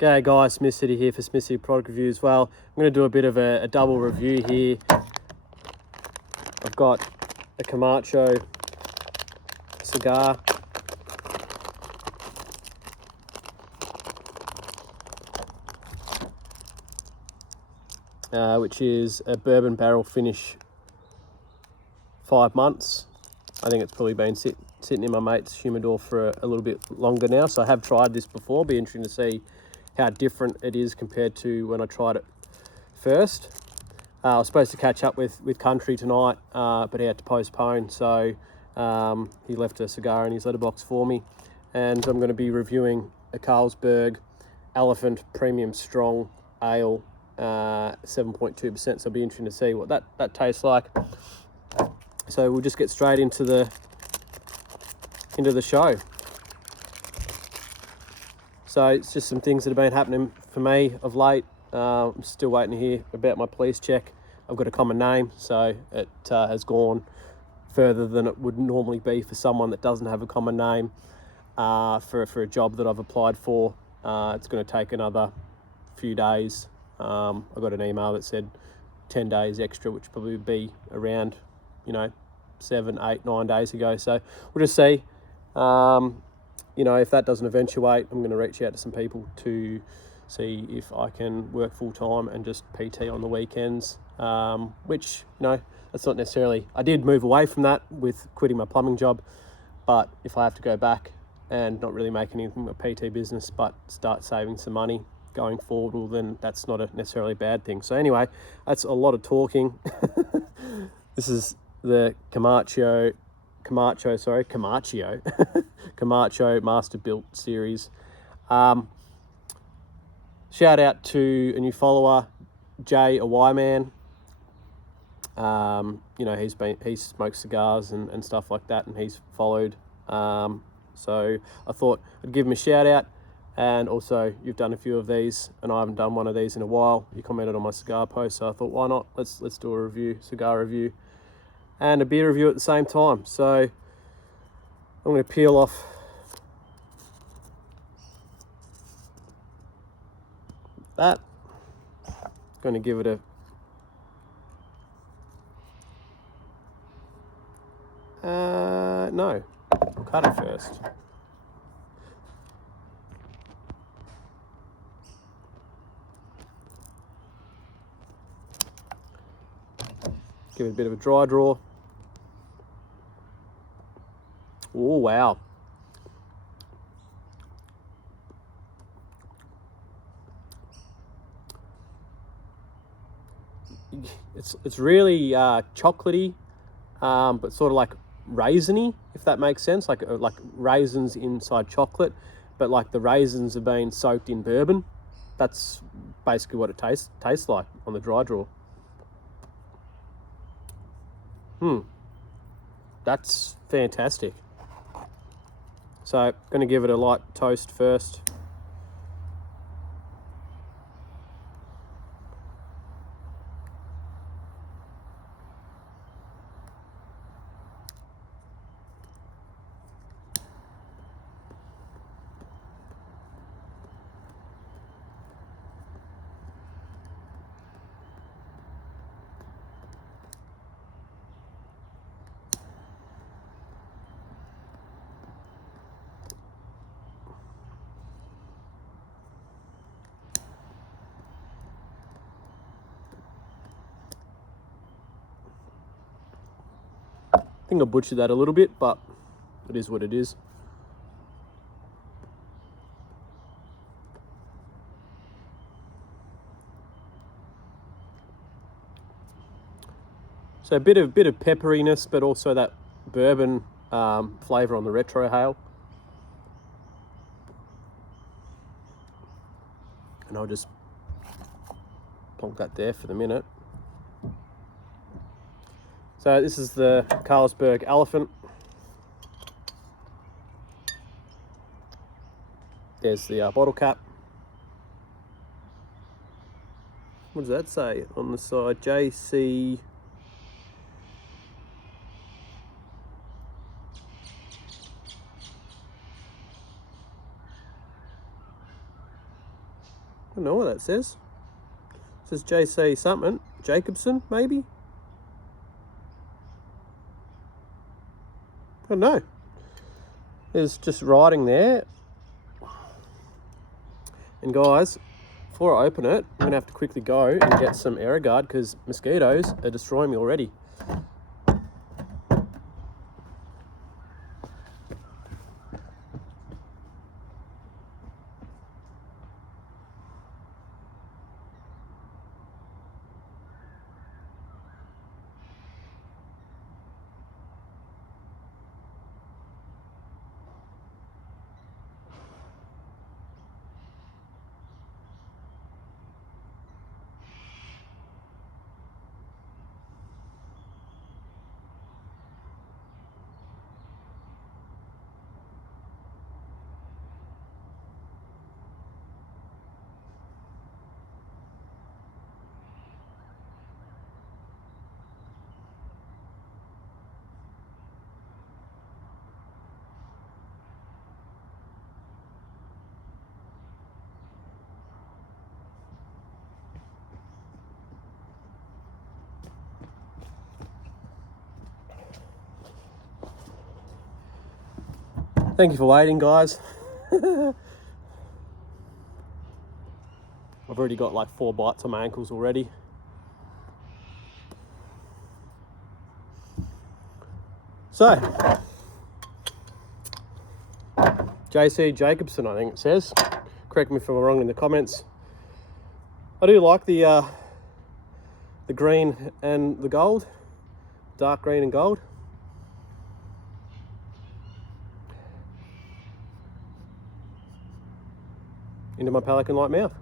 G'day guys, Smith City here for Smith City Product Review as well. I'm going to do a bit of a double review here. I've got a Camacho Cigar. Which is a bourbon barrel finish, 5 months. I think it's probably been sitting in my mate's humidor for a little bit longer now. So I have tried this before. Be interesting to see how different it is compared to when I tried it first. I was supposed to catch up with Country tonight, but he had to postpone. So he left a cigar in his letterbox for me. And I'm going to be reviewing a Carlsberg Elephant Premium Strong Ale, 7.2%. So it'll be interesting to see what that tastes like. So we'll just get straight into the show. So it's just some things that have been happening for me of late. I'm still waiting to hear about my police check. I've got a common name, so it has gone further than it would normally be for someone that doesn't have a common name for a job that I've applied for. It's going to take another few days. I got an email that said 10 days extra, which probably would be around, 7, 8, 9 days ago. So we'll just see. If that doesn't eventuate, I'm going to reach out to some people to see if I can work full time and just PT on the weekends, which, that's not necessarily, I did move away from that with quitting my plumbing job, but if I have to go back and not really make anything of a PT business, but start saving some money going forward, well, then that's not necessarily a bad thing. So anyway, that's a lot of talking. This is the Camacho Camacho Master Built series. Shout out to a new follower, Jay, a Y man. He smokes cigars and stuff like that, and he's followed. So I thought I'd give him a shout out. And also, you've done a few of these, and I haven't done one of these in a while. You commented on my cigar post, so I thought, why not? Let's do a cigar review, and a beer review at the same time. So I'm going to peel off that. Going to give it no, I'll cut it first. Give it a bit of a dry draw. Oh, wow. It's really chocolatey, but sort of like raisiny, if that makes sense, like raisins inside chocolate, but like the raisins have been soaked in bourbon. That's basically what it tastes like on the dry draw. That's fantastic. So I'm going to give it a light toast first. I think I butchered that a little bit, but it is what it is. So a bit of pepperiness, but also that bourbon flavour on the retrohale. And I'll just plonk that there for the minute. So this is the Carlsberg Elephant. There's the bottle cap. What does that say on the side? JC. I don't know what that says. It says JC something. Jacobson, maybe? I don't know. There's just writing there. And guys, before I open it, I'm going to have to quickly go and get some AeroGuard because mosquitoes are destroying me already. Thank you for waiting, guys. I've already got like 4 bites on my ankles already. So, JC Jacobson, I think it says. Correct me if I'm wrong in the comments. I do like the green and the gold, dark green and gold. Into my pelican-like mouth.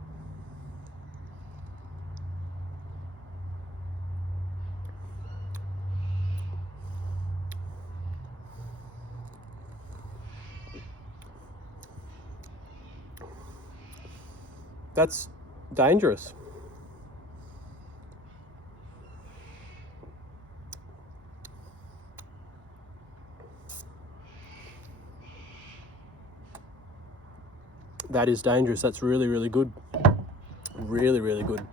That's dangerous. That is dangerous. That's really, really good. Really, really good.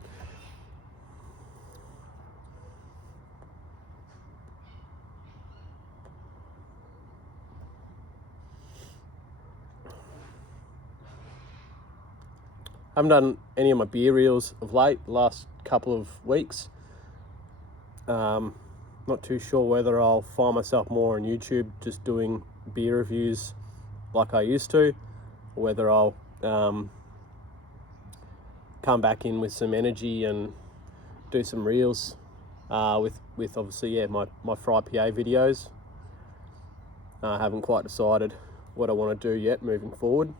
I haven't done any of my beer reels of late, the last couple of weeks. Not too sure whether I'll find myself more on YouTube just doing beer reviews like I used to, or whether I'll come back in with some energy and do some reels with obviously, yeah, my Fry PA videos. I haven't quite decided what I want to do yet moving forward.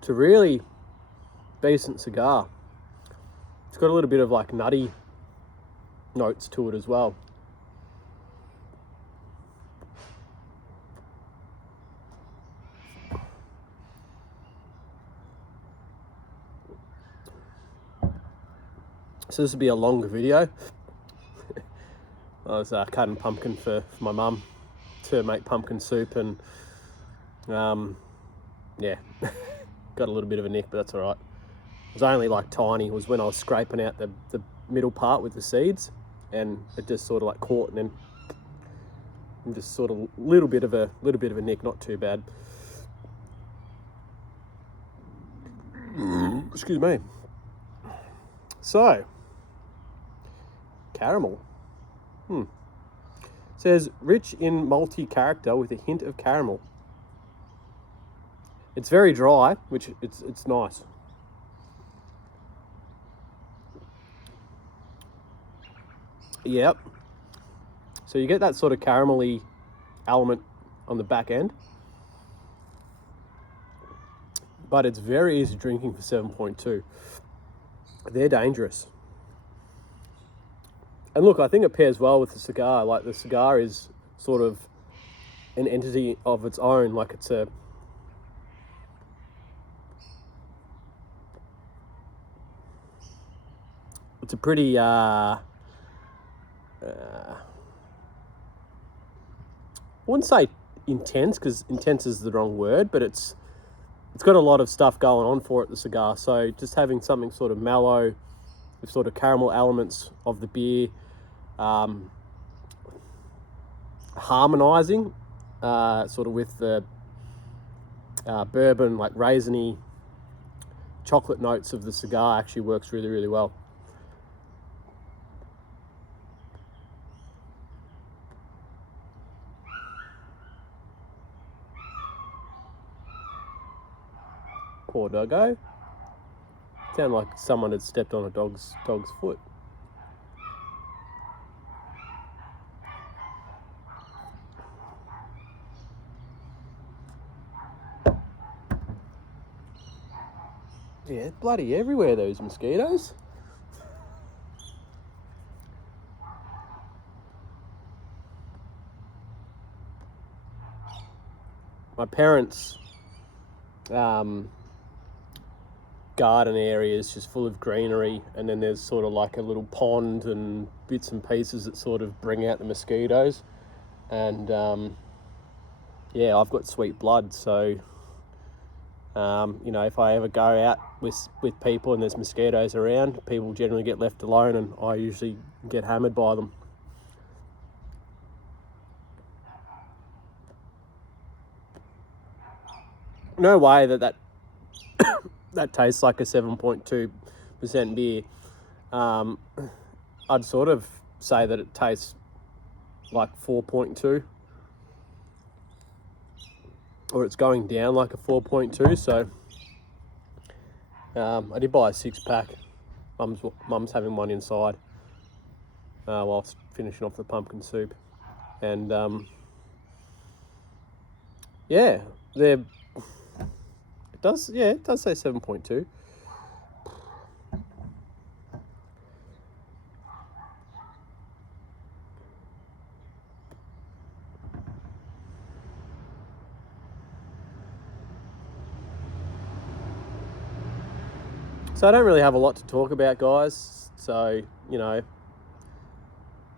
It's a really decent cigar. It's got a little bit of like nutty notes to it as well. So this will be a longer video. I was cutting pumpkin for my mum to make pumpkin soup, and yeah, got a little bit of a nick, but that's all right. It was only like tiny. It was when I was scraping out the middle part with the seeds, and it just sort of like caught, and then just sort of little bit of a nick, not too bad. Excuse me. So, caramel. Says rich in multi-character with a hint of caramel. It's very dry, which it's nice. Yep. So you get that sort of caramelly element on the back end, but it's very easy drinking for 7.2. They're dangerous. And look, I think it pairs well with the cigar. Like, the cigar is sort of an entity of its own. Like, it's a pretty I wouldn't say intense, because intense is the wrong word, but it's got a lot of stuff going on for it, the cigar. So just having something sort of mellow with sort of caramel elements of the beer, harmonizing sort of with the bourbon, like raisiny chocolate notes of the cigar, actually works really, really well. Poor doggo. Sound like someone had stepped on a dog's foot. Yeah, bloody everywhere, those mosquitoes. My parents' garden area is just full of greenery, and then there's sort of like a little pond and bits and pieces that sort of bring out the mosquitoes. And yeah, I've got sweet blood, so you know, if I ever go out with people and there's mosquitoes around, people generally get left alone, and I usually get hammered by them. No way that that tastes like a 7.2% beer. I'd sort of say that it tastes like 4.2, or it's going down like a 4.2. So I did buy a 6-pack. Mum's having one inside whilst finishing off the pumpkin soup, and yeah, it does say 7.2. So I don't really have a lot to talk about, guys. So, you know,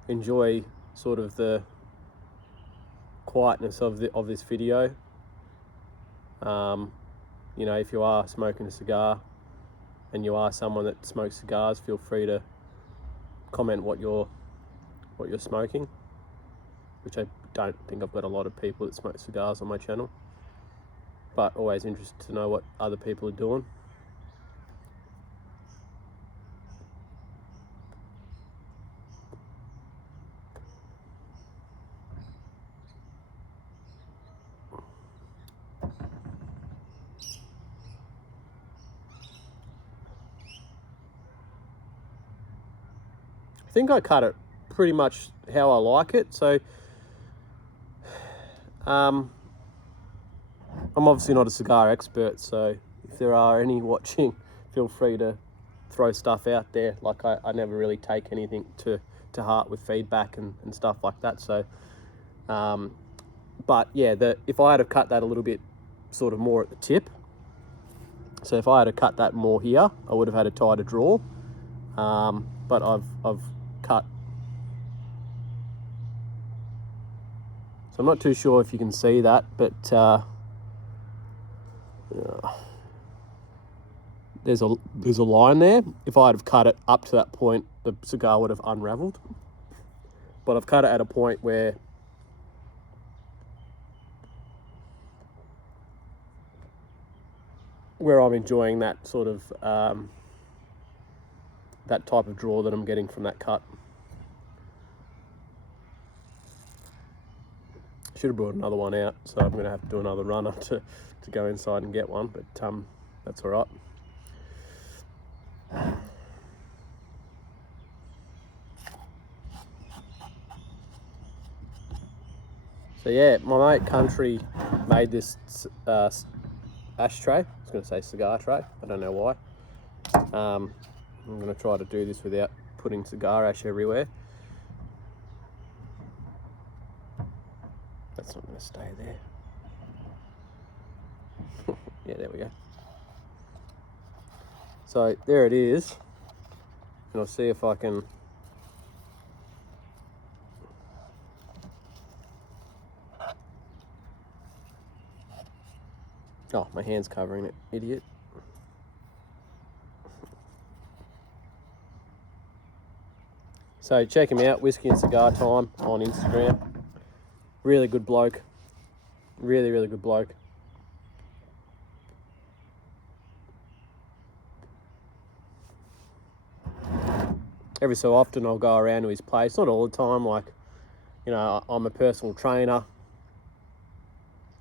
enjoy sort of the quietness of this video. You know, if you are smoking a cigar and you are someone that smokes cigars, feel free to comment what you're smoking, which I don't think I've got a lot of people that smoke cigars on my channel, but always interested to know what other people are doing. I think I cut it pretty much how I like it. So I'm obviously not a cigar expert, so if there are any watching, feel free to throw stuff out there. Like I never really take anything to heart with feedback and stuff like that. So but yeah, if I had to cut that a little bit sort of more at the tip, so if I had to cut that more here, I would have had a tighter draw. But I've cut, so I'm not too sure if you can see that, but there's a line there. If I'd have cut it up to that point, the cigar would have unraveled. But I've cut it at a point where I'm enjoying that sort of that type of draw that I'm getting from that cut. Should have brought another one out, so I'm going to have to do another runner to go inside and get one, but that's all right. So yeah, my mate Country made this ashtray. I was going to say cigar tray. I don't know why. I'm going to try to do this without putting cigar ash everywhere. That's not going to stay there. Yeah, there we go. So there it is. And I'll see if I can Oh, my hand's covering it, idiot. So check him out, Whiskey and Cigar Time on Instagram. Really good bloke. Really, really good bloke. Every so often I'll go around to his place, not all the time, like, you know, I'm a personal trainer.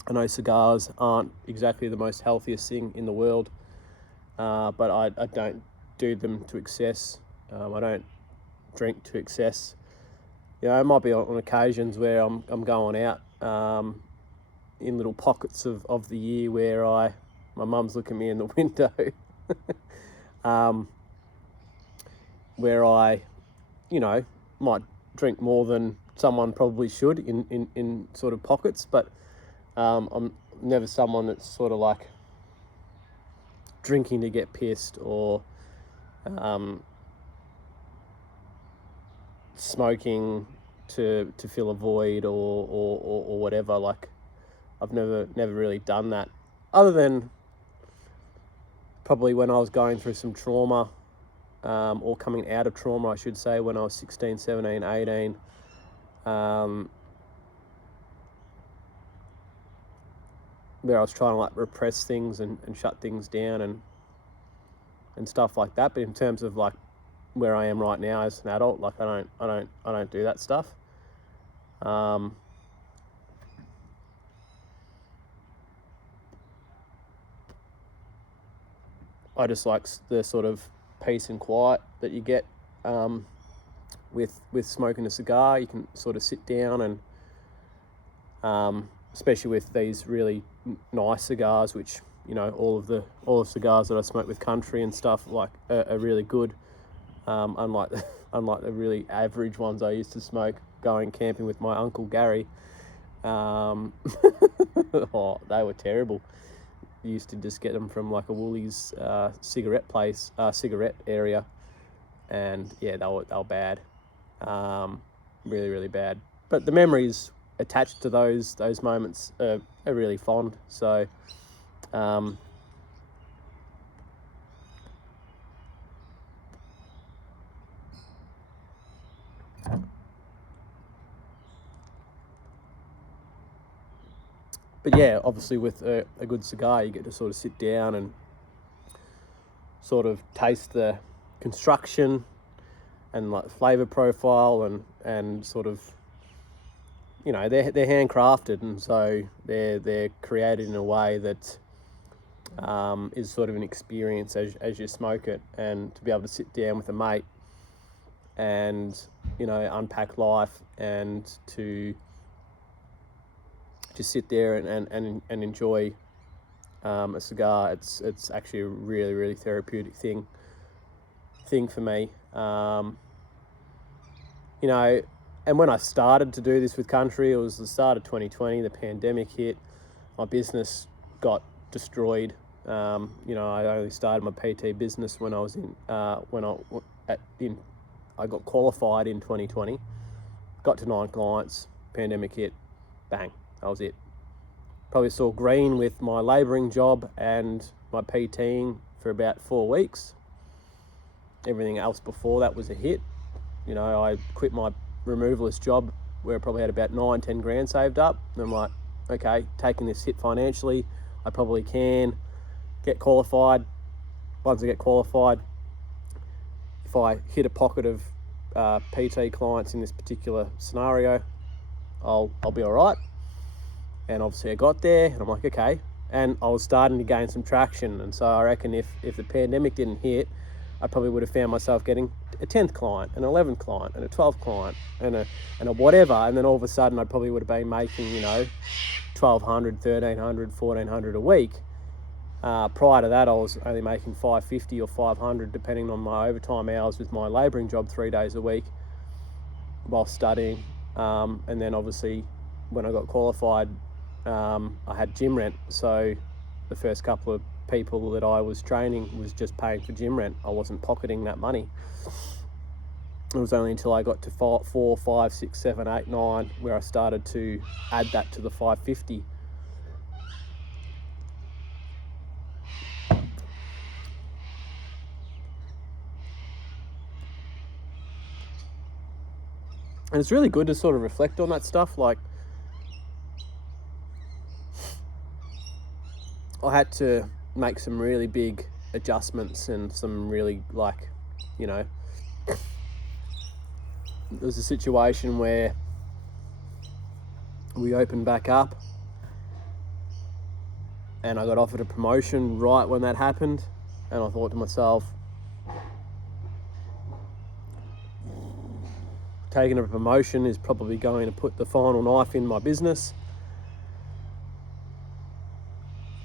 I know cigars aren't exactly the most healthiest thing in the world, but I don't do them to excess. I don't drink to excess. You know, it might be on occasions where I'm going out in little pockets of the year where my mum's looking at me in the window, where I, you know, might drink more than someone probably should in sort of pockets, but I'm never someone that's sort of like drinking to get pissed or smoking to fill a void or whatever. Like, I've never really done that, other than probably when I was going through some trauma, or coming out of trauma, I should say, when I was 16, 17, 18. Where I was trying to like repress things and shut things down and stuff like that. But in terms of like where I am right now as an adult, like I don't do that stuff. I just like the sort of peace and quiet that you get with smoking a cigar. You can sort of sit down and especially with these really nice cigars, which, you know, all the cigars that I smoke with Country and stuff like are really good. Unlike the really average ones I used to smoke going camping with my Uncle Gary. Oh, they were terrible. Used to just get them from like a Woolies cigarette area, and yeah, they were bad, really, really bad. But the memories attached to those moments are really fond. So, but yeah, obviously with a good cigar, you get to sort of sit down and sort of taste the construction and like flavor profile and sort of, you know, they're handcrafted, and so they're created in a way that is sort of an experience as you smoke it, and to be able to sit down with a mate and, you know, unpack life and to just sit there and enjoy a cigar. It's actually a really, really therapeutic thing for me. You know, and when I started to do this with Country, it was the start of 2020. The pandemic hit. My business got destroyed. You know, I only started my PT business when I was I got qualified in 2020. Got to 9 clients. Pandemic hit. Bang. That was it. Probably saw green with my labouring job and my PTing for about 4 weeks. Everything else before that was a hit. You know, I quit my removalist job where I probably had about 9-10 grand saved up. And I'm like, okay, taking this hit financially, I probably can get qualified. Once I get qualified, if I hit a pocket of PT clients in this particular scenario, I'll be all right. And obviously I got there and I'm like, okay. And I was starting to gain some traction. And so I reckon if the pandemic didn't hit, I probably would have found myself getting a 10th client, an 11th client, and a 12th client, and a whatever. And then all of a sudden I probably would have been making, you know, 1,200, 1,300, 1,400 a week. Prior to that, I was only making 550 or 500, depending on my overtime hours with my labouring job 3 days a week while studying. And then obviously when I got qualified, I had gym rent. So the first couple of people that I was training was just paying for gym rent. I wasn't pocketing that money. It was only until I got to 4, 5, 6, 7, 8, 9 where I started to add that to the 550. And it's really good to sort of reflect on that stuff. Like, I had to make some really big adjustments and some really, like, you know, there was a situation where we opened back up and I got offered a promotion right when that happened, and I thought to myself, taking a promotion is probably going to put the final knife in my business.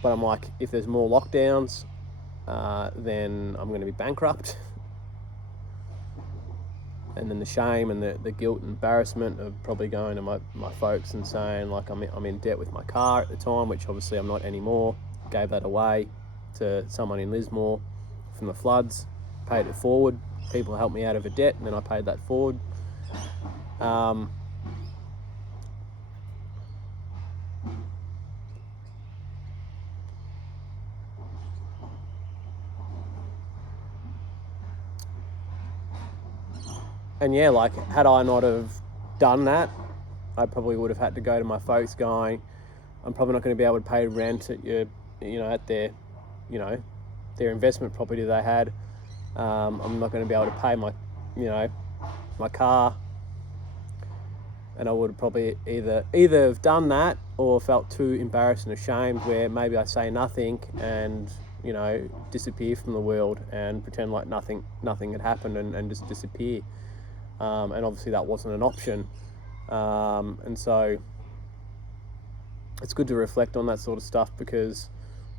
But I'm like, if there's more lockdowns, then I'm going to be bankrupt. And then the shame and the guilt and embarrassment of probably going to my folks and saying, like, I'm in debt with my car at the time, which obviously I'm not anymore. Gave that away to someone in Lismore from the floods, paid it forward. People helped me out of a debt, and then I paid that forward. And yeah, like, had I not have done that, I probably would have had to go to my folks going, I'm probably not going to be able to pay rent at at their, their investment property they had. I'm not going to be able to pay my, my car. And I would have probably either have done that or felt too embarrassed and ashamed, where maybe I say nothing and, disappear from the world and pretend like nothing had happened and just disappear. And obviously that wasn't an option. And so it's good to reflect on that sort of stuff, because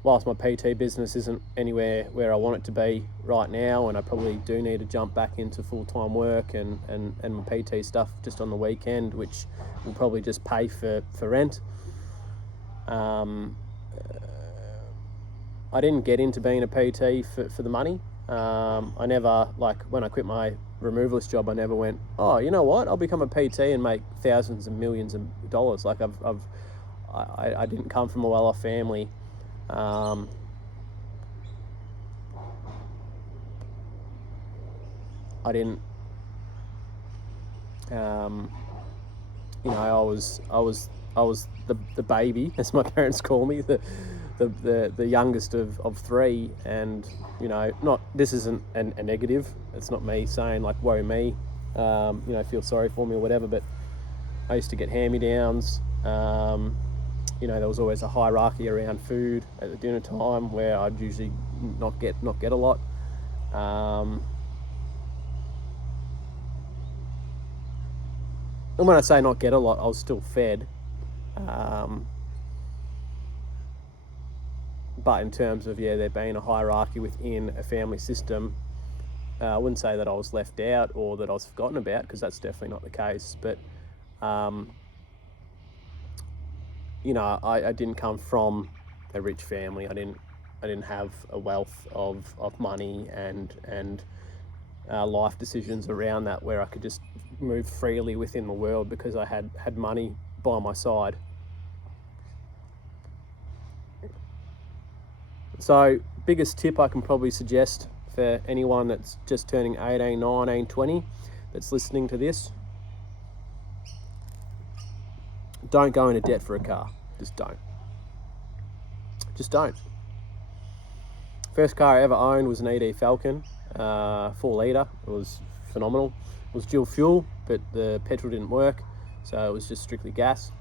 whilst my PT business isn't anywhere where I want it to be right now, and I probably do need to jump back into full-time work and my PT stuff just on the weekend, which will probably just pay for rent. I didn't get into being a PT for the money. I never, like, when I quit my removalist job, I never went, oh, you know what, I'll become a PT and make thousands and millions of dollars. Like, I didn't come from a well-off family. I didn't, I was the baby, as my parents call me, the youngest of three, and this isn't a negative. It's not me saying, like, worry me, feel sorry for me or whatever, but I used to get hand-me-downs. There was always a hierarchy around food at the dinner time, where I'd usually not get a lot. And when I say not get a lot, I was still fed. But in terms of, there being a hierarchy within a family system, I wouldn't say that I was left out or that I was forgotten about, because that's definitely not the case. But, I didn't come from a rich family. I didn't have a wealth of money and life decisions around that, where I could just move freely within the world because I had money by my side. So, biggest tip I can probably suggest for anyone that's just turning 18, 19, 20 that's listening to this: don't go into debt for a car. Just don't. First car I ever owned was an ED Falcon, 4 litre. It was phenomenal. It was dual fuel, but the petrol didn't work, so it was just strictly gas.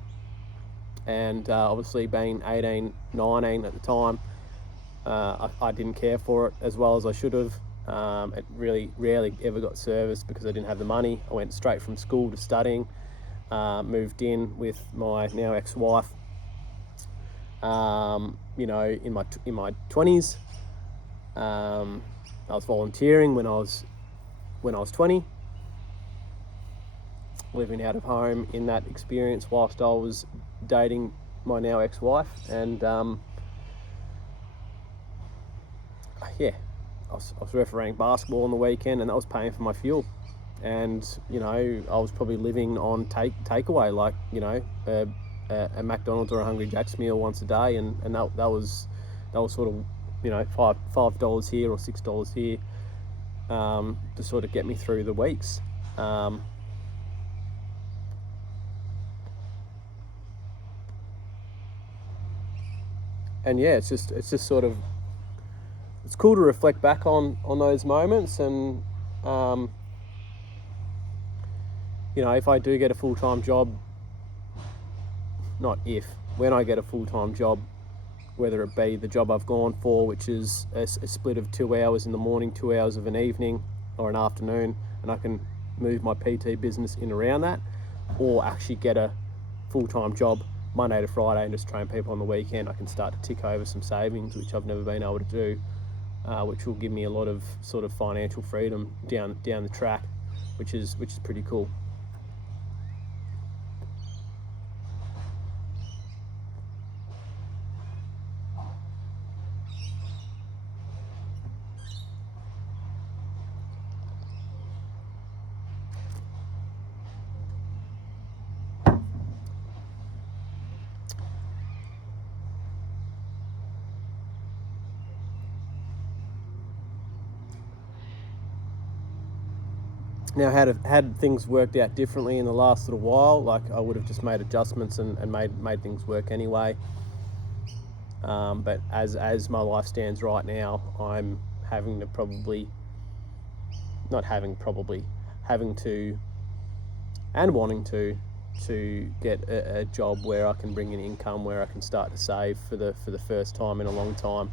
And obviously, being 18, 19 at the time, I didn't care for it as well as I should have. It really rarely ever got serviced because I didn't have the money. I went straight from school to studying. Moved in with my now ex-wife. In my 20s. I was volunteering when I was 20, living out of home in that experience whilst I was dating my now ex-wife, and I was refereeing basketball on the weekend, and that was paying for my fuel. And I was probably living on takeaway, like a McDonald's or a Hungry Jack's meal once a day, and that was sort of $5 here or $6 here, to sort of get me through the weeks. yeah, it's just sort of, it's cool to reflect back on those moments. And you know, if I do get a full-time job, not if, when I get a full-time job, whether it be the job I've gone for, which is a split of 2 hours in the morning, 2 hours of an evening or an afternoon, and I can move my PT business in around that, or actually get a full-time job Monday to Friday and just train people on the weekend, I can start to tick over some savings, which I've never been able to do, which will give me a lot of sort of financial freedom down the track, which is pretty cool. Now, had things worked out differently in the last little while, like I would have just made adjustments and made things work anyway. But as my life stands right now, I'm having to and wanting to get a job where I can bring in income, where I can start to save for the first time in a long time.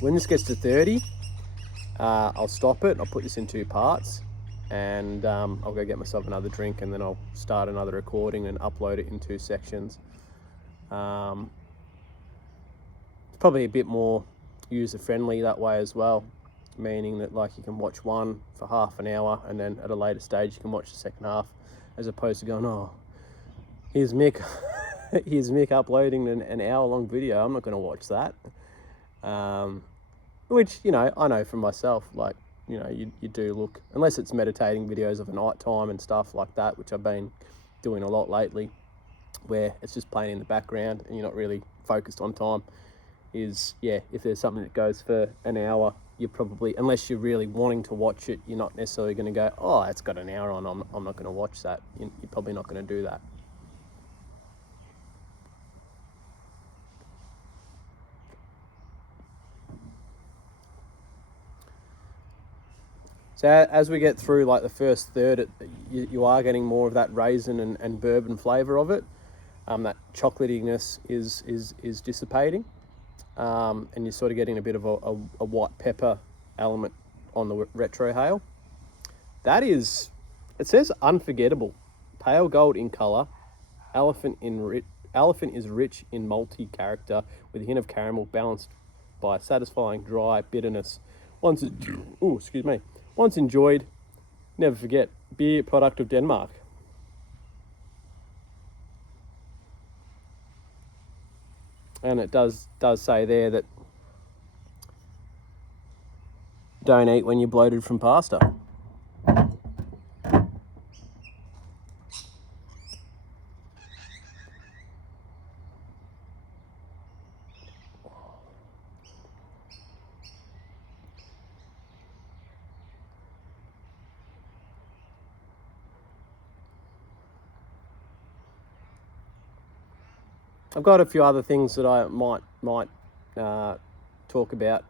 When this gets to 30, I'll stop it. I'll put this in 2 parts, and I'll go get myself another drink, and then I'll start another recording and upload it in 2 sections. It's probably a bit more user-friendly that way as well, meaning that like you can watch one for half an hour, and then at a later stage you can watch the second half, as opposed to going, oh, here's Mick here's Mick uploading an hour-long video. I'm not going to watch that. Which, you know, I know from myself, like, you know, you do look, unless it's meditating videos of a night time and stuff like that, which I've been doing a lot lately, where it's just playing in the background and you're not really focused on time, is, yeah, if there's something that goes for an hour, you're probably, unless you're really wanting to watch it, you're not necessarily going to go, oh, it's got an hour on, I'm not going to watch that. You're probably not going to do that. So as we get through like the first third, you are getting more of that raisin and bourbon flavour of it. That chocolatiness is dissipating, and you're sort of getting a bit of a white pepper element on the retrohale. That is, it says unforgettable, pale gold in colour. Elephant is rich in malty character with a hint of caramel balanced by a satisfying dry bitterness. Once enjoyed, never forget. Beer product of Denmark. And it does say there that don't eat when you're bloated from pasta. I've got a few other things that I might talk about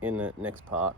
in the next part.